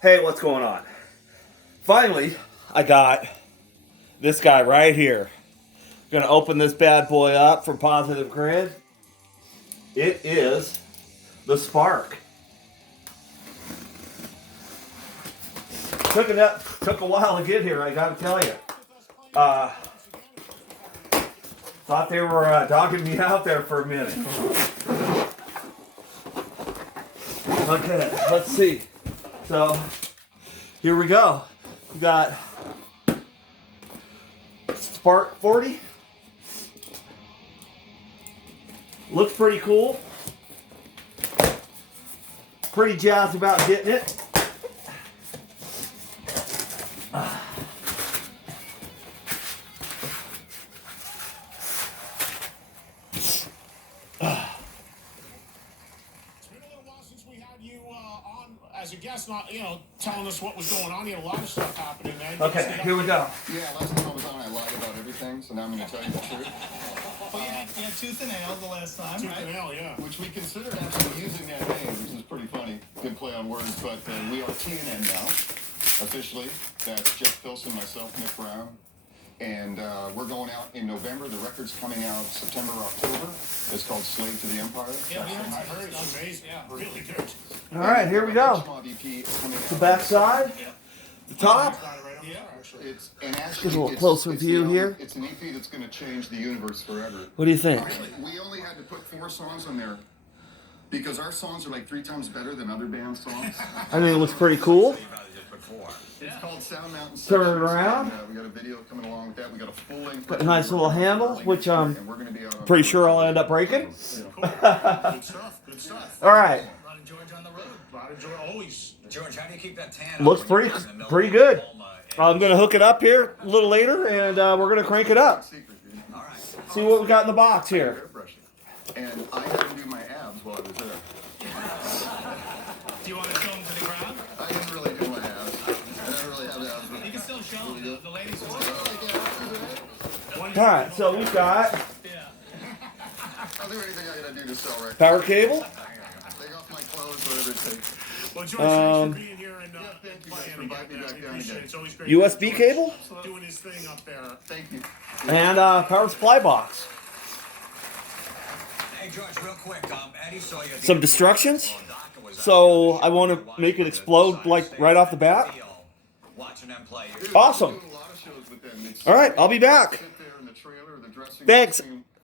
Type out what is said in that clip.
Hey, what's going on? Finally, I got this guy right here. Gonna open this bad boy up for Positive Grid. It is the Spark. Took a while to get here, I gotta tell you. Thought they were dogging me out there for a minute. Okay, let's see. So, here we go. We got Spark 40. Looks pretty cool. Pretty jazzed about getting it. As a guest, not telling us what was going on. You had a lot of stuff happening, man. Okay, here we go. Yeah, last time I was on, I lied about everything, so now I'm going to tell you the truth. Well, you had tooth and nail the last time, Tooth right? and nail, yeah. Which we considered actually using that name, which is pretty funny. Good play on words, but we are TNN now, officially. That's Jeff Pilson, myself, Nick Brown. And we're going out in November. The record's coming out September, October. It's called Slave to the Empire. Yeah, we I heard heard it's amazing. Yeah. Really good. All right, here we go. The back side, the top. It's and actually, Get a little closer view here. It's an EP that's going to change the universe forever. What do you think? We only had to put 4 songs on there because our songs are like 3 times better than other bands' songs. I think it looks pretty cool. It's called Sound Mountain Turn it Sessions, around. and, we got a video coming along with that. We got a full length. Got a nice little handle, which and we're gonna be out on pretty sure I'll end up breaking. Cool. Good stuff. Good stuff. All right, A lot of George on the road. A lot of joy always. George, how do you keep that tan? looks up when you're pretty in the middle pretty of good. Oklahoma and- I'm gonna hook it up here a little later, and we're gonna crank it up. secret, dude. All right. See what we got in the box here. Airbrushing. And I had to do my abs while I was there. Do you want to show them to the crowd? I didn't really do my abs. I don't really have abs. But You can still show them. The ladies will. All right, so we've got Yeah. I'll do anything I gotta do to sell right. power cable, Take off my clothes, whatever it takes. Well, George, thanks for being here and thank you guys for Miami. inviting me back We down appreciate again. it. It's always great. USB cable, Doing his thing up there. Thank you. and power supply box. Hey, George, real quick. Eddie saw you at the Some end. instructions. Was So I want to make it explode like right off the bat. Watching them play. Dude, Awesome. I'm doing a lot of shows with them. It's- All right, I'll be back. Sit there in the trailer, the dressing Thanks. room.